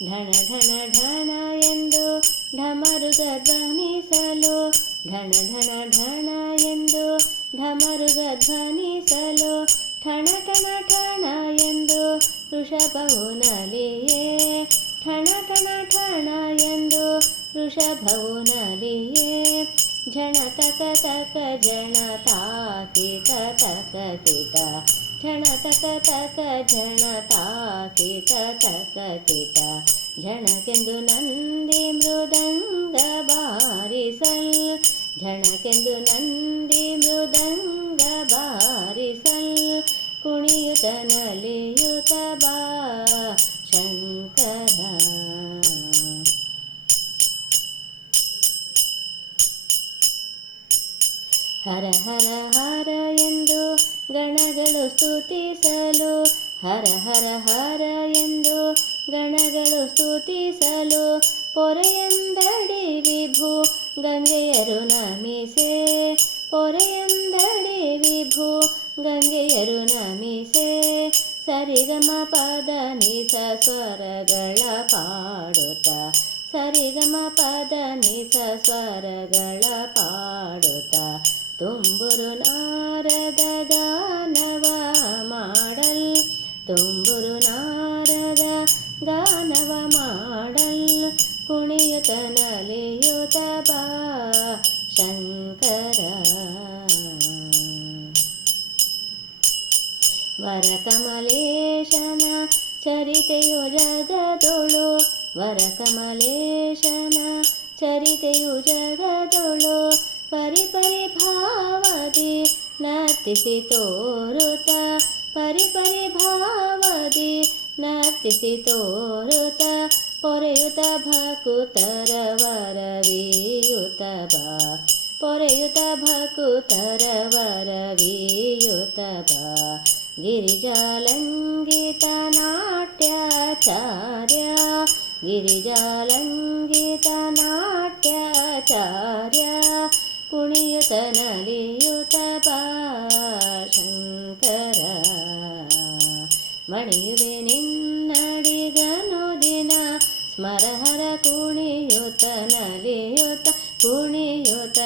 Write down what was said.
ಢಣ ಢಣ ಢಣ ಎಂದು ಢಮರುಗ ಧ್ವನಿಸಲು, ಢಣ ಢಣ ಢಣ ಎಂದು ಢಮರುಗ ಧ್ವನಿಸಲು, ಠಣ ಠಣ ಠಣ ಎಂದು ವೃಷಭವು ನಲಿಯೇ, ಠಣ ಠಣ ಠಣ ಎಂದು ವೃಷಭವು ನಲಿಯೇ. ಝಣ ತಕ ತಕ ಝಣ ತಾಕಿಟ ತಕ ಕಿಟ, ಝಣ ತಕ ತಕ ಝಣ ತಾಕಿಟ ತಕ ಕಿಟ. ಝಣಕೆಂದು ನಂದಿ ಮೃದಂಗ ಬಾರಿಸಲ್, ಝಣಕೆಂದು ನಂದಿ ಮೃದಂಗ ಬಾರಿಸಲ್, ಕುಣಿಯುತ ನಲಿಯುತ ಬಾ ಶಂಕರ. ಹರ ಹರ ಹರ ಎಂದು ಗಣಗಳು ಸ್ತುತಿಸಲು, ಹರ ಹರ ಹರ ಎಂದು ಗಣಗಳು ಸ್ತುತಿಸಲು, ಪೊರೆಯಂದಡಿ ವಿಭು ಗಂಗೆಯರು ನಮಿಸೆ, ಪೊರೆಯಂದಡಿ ವಿಭು ಗಂಗೆಯರು ನಮಿಸೆ. ಸರಿಗಮ ಪದ ನಿಸ ಸ್ವರಗಳ ಪಾಡುತ್ತ, ಸರಿಗಮ ಪದ ನಿಸ ಸ್ವರಗಳ ಪಾಡುತ್ತ, ತುಂಬುರು ನಾರದ ಗಾನವ ಮಾಡಲ್, ತುಂಬುರು ನಾರದ ಗಾನವ ಮಾಡಲ್, ಕುಣಿಯುತ ನಲಿಯುತ ಬಾ ಶಂಕರ. ವರಕಮಲೇಶನ ಚರಿತೆಯು ಜಗದೊಳು, ವರಕಮಲೇಶನ ಚರಿತೆಯು ಜಗದೊಳು, ಪರಿಪರಿ ಭಾವದಿ ನರ್ತಿಸಿ ತೋರುತ, ಪರಿಪರಿ ಭಾವದಿ ನರ್ತಿಸಿ ತೋರುತ, ಪೊರೆಯುತ ಭಕುತರ ವರವೀಯುತ ಬಾ, ಪೊರೆಯುತ ಭಕುತರ ವರವೀಯುತ ಬಾ. ಗಿರಿಜಾಲಂಘಿತ ನಾಟ್ಯಾಚಾರ್ಯ, ಗಿರಿಜಾಲಂಘಿತ ನಾಟ್ಯಾಚಾರ್ಯ, ಕುಣಿಯುತ ನಲಿಯುತ ಬಾ ಶಂಕರ. ಮಣಿಯುವೆ ನಿನ್ನಡಿಗನು ದಿನ ಸ್ಮರಹರ, ಕುಣಿಯುತ ನಲಿಯುತ ಕುಣಿಯುತ